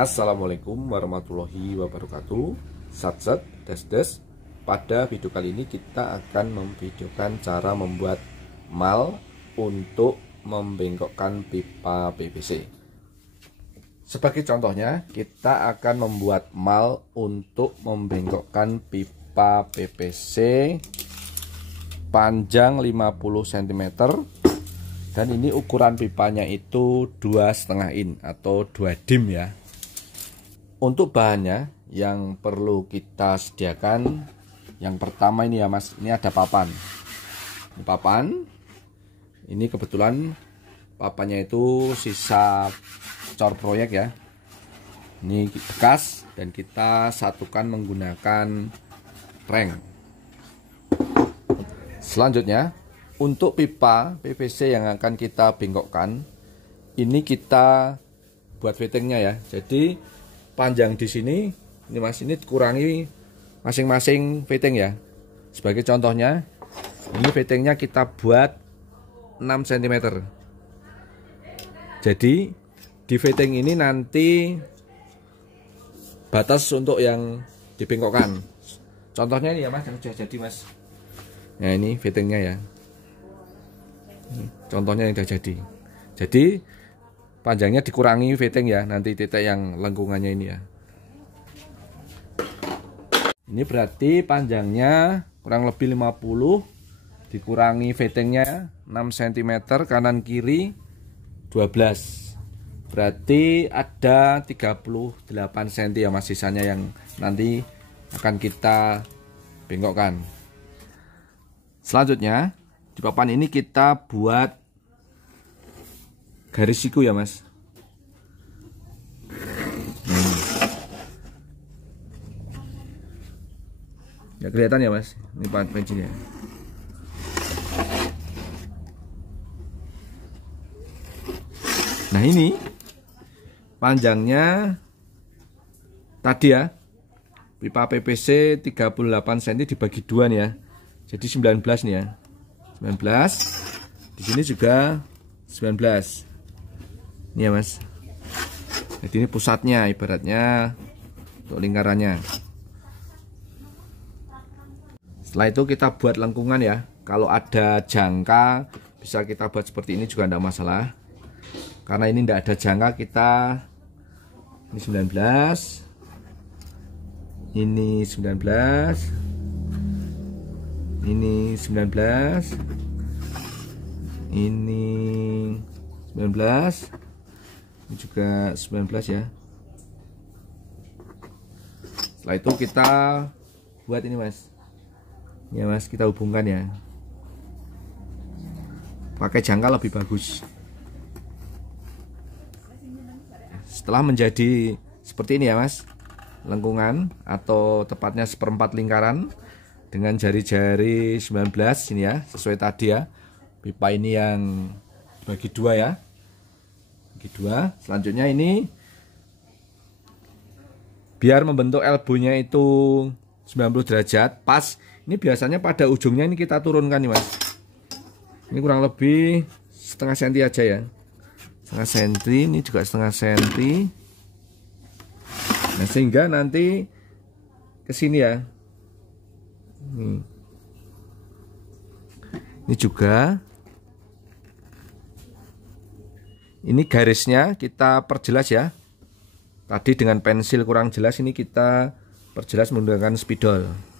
Assalamualaikum warahmatullahi wabarakatuh. Sat des. Pada video kali ini kita akan memvideokan cara membuat mal untuk membengkokkan pipa PVC. Sebagai contohnya, kita akan membuat mal untuk membengkokkan pipa PVC panjang 50 cm. Dan ini ukuran pipanya itu 2,5 in atau 2 dim ya. Untuk bahannya yang perlu kita sediakan, yang pertama ini ya mas, ini ada papan. Ini papan, ini kebetulan papannya itu sisa cor proyek ya. Ini bekas dan kita satukan menggunakan reng. Selanjutnya, untuk pipa PVC yang akan kita bengkokkan, ini kita buat fittingnya ya. Jadi panjang di sini, ini mas, ini dikurangi masing-masing fitting ya. Sebagai contohnya, ini fittingnya kita buat 6 cm. Jadi di fitting ini nanti batas untuk yang dibengkokkan. Contohnya ini ya mas, yang sudah jadi mas. Nah ini fittingnya ya. Contohnya yang sudah jadi. Jadi panjangnya dikurangi fitting ya, nanti titik yang lengkungannya ini ya. Ini berarti panjangnya kurang lebih 50 dikurangi fittingnya 6 cm kanan kiri 12. Berarti ada 38 cm ya mas, sisanya yang nanti akan kita bengkokkan. Selanjutnya di papan ini kita buat garis siku ya mas. Ya kelihatan ya mas, ini pensilnya. Nah ini panjangnya tadi ya, pipa PVC 38 cm dibagi 2 nih ya. Jadi 19 nih ya. 19. Di sini juga 19. Ini ya mas. Jadi ini pusatnya, ibaratnya untuk lingkarannya. Setelah itu kita buat lengkungan ya. Kalau ada jangka bisa kita buat seperti ini juga tidak masalah. Karena ini tidak ada jangka, kita ini 19. Ini 19. Ini 19. Ini 19. Ini juga 19 ya. Setelah itu kita buat ini mas. Ya mas, kita hubungkan ya. Pakai jangka lebih bagus. Setelah menjadi seperti ini ya mas, lengkungan atau tepatnya seperempat lingkaran dengan jari-jari 19 ini ya, sesuai tadi ya. Pipa ini yang bagi 2 ya. Bagi 2. Selanjutnya ini biar membentuk elbownya itu 90 derajat pas. Ini biasanya pada ujungnya ini kita turunkan nih mas. Ini kurang lebih setengah senti aja ya. Setengah senti, ini juga setengah senti. Nah sehingga nanti ke sini ya. Ini juga. Ini garisnya kita perjelas ya. Tadi dengan pensil kurang jelas, ini kita perjelas menggunakan spidol.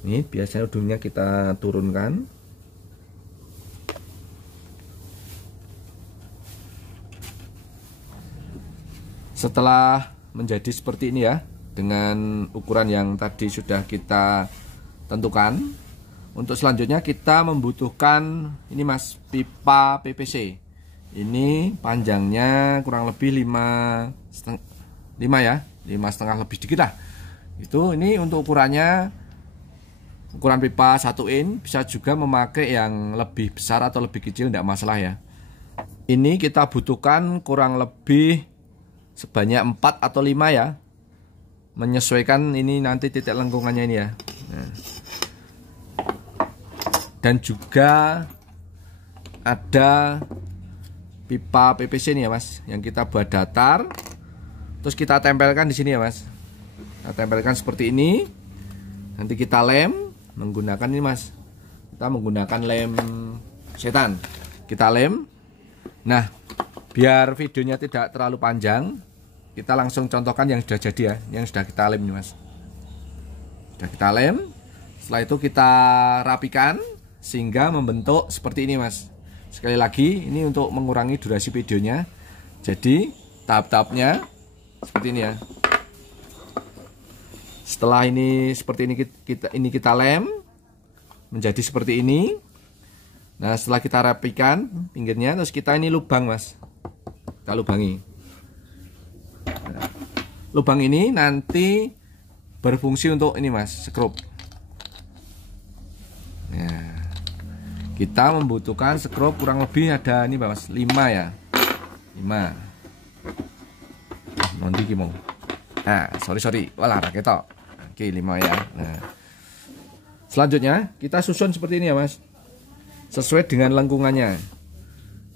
Ini biasanya ujungnya kita turunkan. Setelah menjadi seperti ini ya, dengan ukuran yang tadi sudah kita tentukan, untuk selanjutnya kita membutuhkan ini mas, pipa PVC. Ini panjangnya kurang lebih 5,5 ya, 5,5 lebih dikit lah. Itu ini untuk ukurannya ukuran pipa 1 in, bisa juga memakai yang lebih besar atau lebih kecil, tidak masalah ya. Ini kita butuhkan kurang lebih sebanyak 4 atau 5 ya, menyesuaikan ini nanti titik lengkungannya ini ya. Nah. Dan juga ada pipa PVC nih ya Mas, yang kita buat datar, terus kita tempelkan di sini ya Mas. Kita tempelkan seperti ini. Nanti kita lem menggunakan ini Mas. Kita menggunakan lem setan. Kita lem. Nah, biar videonya tidak terlalu panjang, kita langsung contohkan yang sudah jadi ya, yang sudah kita lem nih Mas. Sudah kita lem. Setelah itu kita rapikan sehingga membentuk seperti ini Mas. Sekali lagi, ini untuk mengurangi durasi videonya. Jadi tahap-tahapnya seperti ini ya. Setelah ini seperti ini kita lem menjadi seperti ini. Nah, setelah kita rapikan pinggirnya, terus kita ini lubang Mas. Kita lubangi. Nah, lubang ini nanti berfungsi untuk ini Mas, skrup. Nah, kita membutuhkan skrup kurang lebih ada ini Mas, 5 ya. 5. Nanti gimana? Nah, sorry. Walah, raketok. Oke, 5 ya. Nah, selanjutnya kita susun seperti ini ya Mas, sesuai dengan lengkungannya.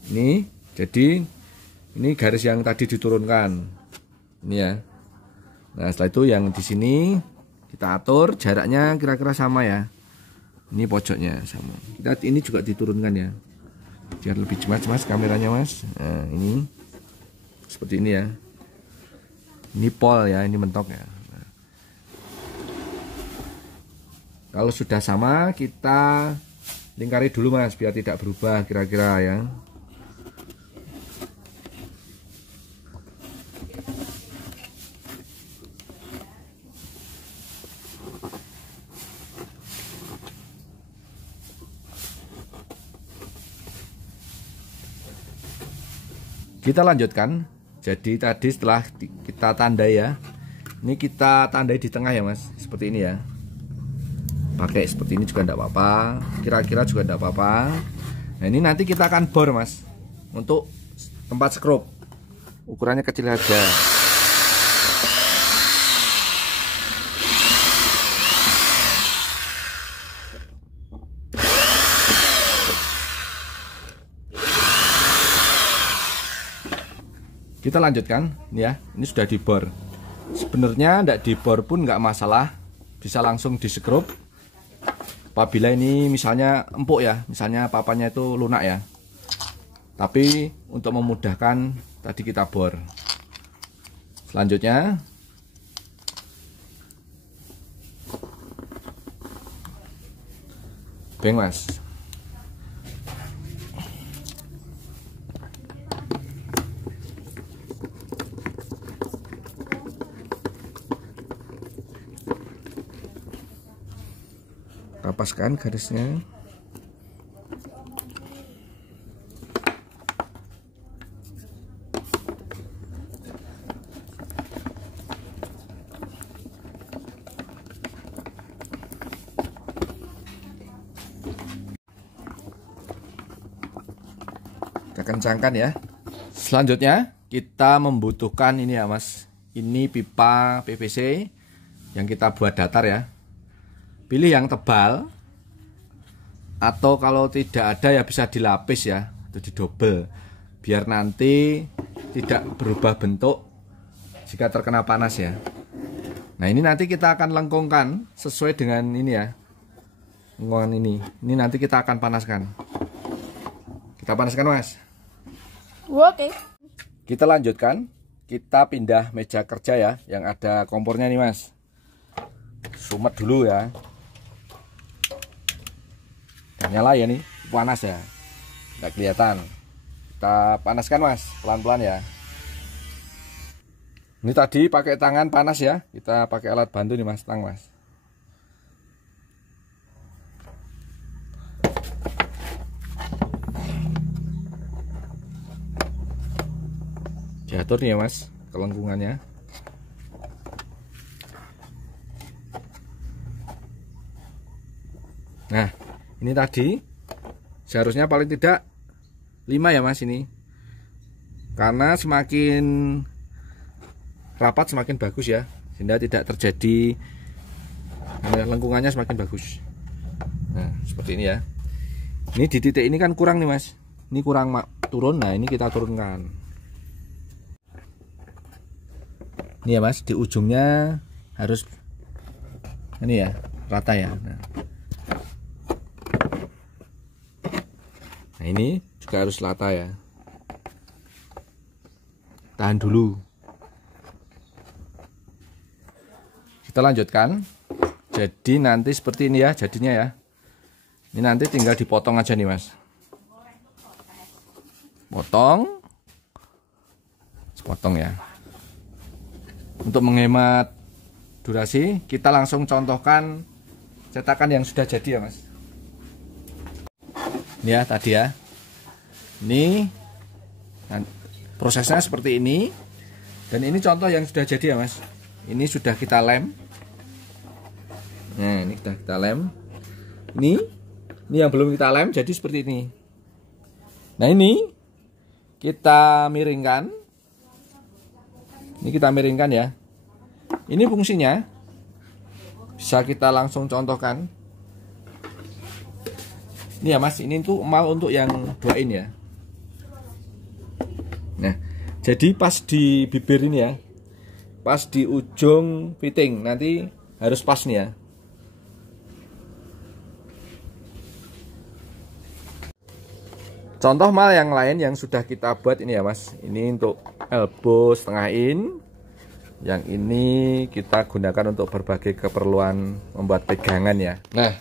Ini, jadi ini garis yang tadi diturunkan. Ini ya. Nah, setelah itu yang di sini kita atur jaraknya kira-kira sama ya. Ini pojoknya sama. Kita ini juga diturunkan ya, biar lebih jelas kameranya Mas. Nah, ini seperti ini ya. Ini pol ya, ini mentok ya. Nah, kalau sudah sama, kita lingkari dulu Mas, biar tidak berubah kira-kira ya. Kita lanjutkan. Jadi tadi setelah kita tandai ya, ini kita tandai di tengah ya Mas, seperti ini ya. Pakai seperti ini juga enggak apa-apa, kira-kira juga enggak apa-apa. Nah, ini nanti kita akan bor Mas, untuk tempat skrup. Ukurannya kecil aja. Kita lanjutkan ya, ini sudah dibor. Sebenarnya tidak dibor pun nggak masalah, bisa langsung diskrup. Apabila ini misalnya empuk ya, misalnya papanya itu lunak ya. Tapi untuk memudahkan tadi kita bor. Selanjutnya beng Mas. Rapaskan garisnya. Kita kencangkan ya. Selanjutnya kita membutuhkan ini ya Mas, ini pipa PVC yang kita buat datar ya. Pilih yang tebal, atau kalau tidak ada ya bisa dilapis ya, atau didobel, biar nanti tidak berubah bentuk jika terkena panas ya. Nah, ini nanti kita akan lengkungkan sesuai dengan ini ya, lengkungan ini nanti kita akan panaskan. Kita panaskan Mas. Oke. Kita lanjutkan, kita pindah meja kerja ya, yang ada kompornya nih Mas. Sumet dulu ya. Nyala ya nih, panas ya, nggak kelihatan. Kita panaskan Mas, pelan-pelan ya. Ini tadi pakai tangan panas ya, kita pakai alat bantu nih Mas, tang Mas. Diatur nih ya Mas, kelengkungannya. Nah, ini tadi seharusnya paling tidak 5 ya Mas ini. Karena semakin rapat semakin bagus ya, sehingga tidak terjadi lengkungannya semakin bagus. Nah, seperti ini ya. Ini di titik ini kan kurang nih Mas. Ini kurang turun, nah ini kita turunkan. Ini ya Mas, di ujungnya harus ini ya, rata ya. Nah ini juga harus rata ya. Tahan dulu. Kita lanjutkan. Jadi nanti seperti ini ya jadinya ya. Ini nanti tinggal dipotong aja nih Mas. Potong ya. Untuk menghemat durasi, kita langsung contohkan cetakan yang sudah jadi ya Mas. Ini ya tadi ya. Ini prosesnya seperti ini. Dan ini contoh yang sudah jadi ya Mas. Ini sudah kita lem. Nah ini sudah kita lem. Ini yang belum kita lem jadi seperti ini. Nah ini kita miringkan. Ini kita miringkan ya. Ini fungsinya bisa kita langsung contohkan. Ini ya Mas, ini tuh emal untuk yang 2 in ya. Nah, jadi pas di bibir ini ya, pas di ujung fitting nanti harus pas nih ya. Contoh mal yang lain yang sudah kita buat ini ya Mas. Ini untuk elbow setengah in. Yang ini kita gunakan untuk berbagai keperluan membuat pegangan ya. Nah,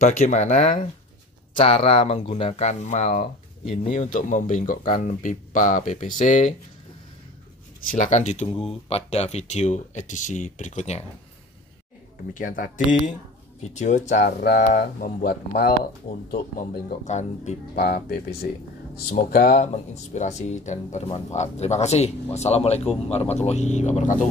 bagaimana cara menggunakan mal ini untuk membengkokkan pipa PVC? Silahkan ditunggu pada video edisi berikutnya. Demikian tadi video cara membuat mal untuk membengkokkan pipa PVC. Semoga menginspirasi dan bermanfaat. Terima kasih. Wassalamualaikum warahmatullahi wabarakatuh.